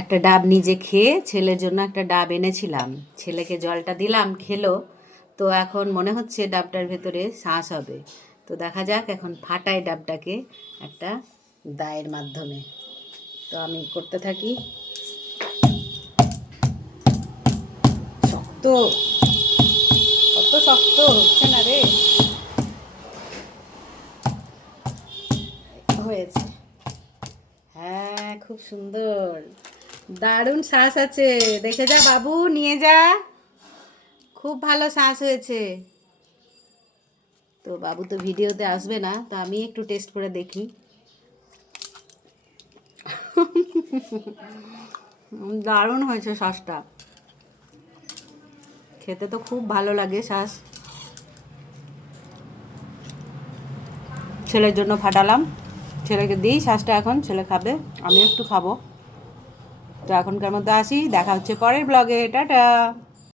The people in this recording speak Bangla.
একটা ডাব নিজে খেয়ে ছেলের জন্য একটা ডাব এনেছিলাম, ছেলেকে জলটা দিলাম, খেলো। তো এখন মনে হচ্ছে ডাবটার ভেতরে শ্বাস হবে। তো দেখা যাক, এখন ফাটাই ডাবটাকে একটা দায়ের মাধ্যমে। তো আমি করতে থাকি। শক্ত, কত শক্ত হচ্ছে না রে। হয়েছে, হ্যাঁ খুব সুন্দর, দারুণ শ্বাস আছে। দেখে যা বাবু, নিয়ে যা, খুব ভালো শ্বাস হয়েছে। তো বাবু তো ভিডিওতে আসবে না, তো আমি একটু টেস্ট করে দেখি। দারুণ হয়েছে শ্বাসটা, খেতে তো খুব ভালো লাগে শ্বাস। ছেলের জন্য ফাটালাম, ছেলেকে দিই শ্বাসটা, এখন ছেলে খাবে, আমি একটু খাবো। তো এখনকার মধ্যে আসি, দেখা হচ্ছে পরের ব্লগে, টাটা।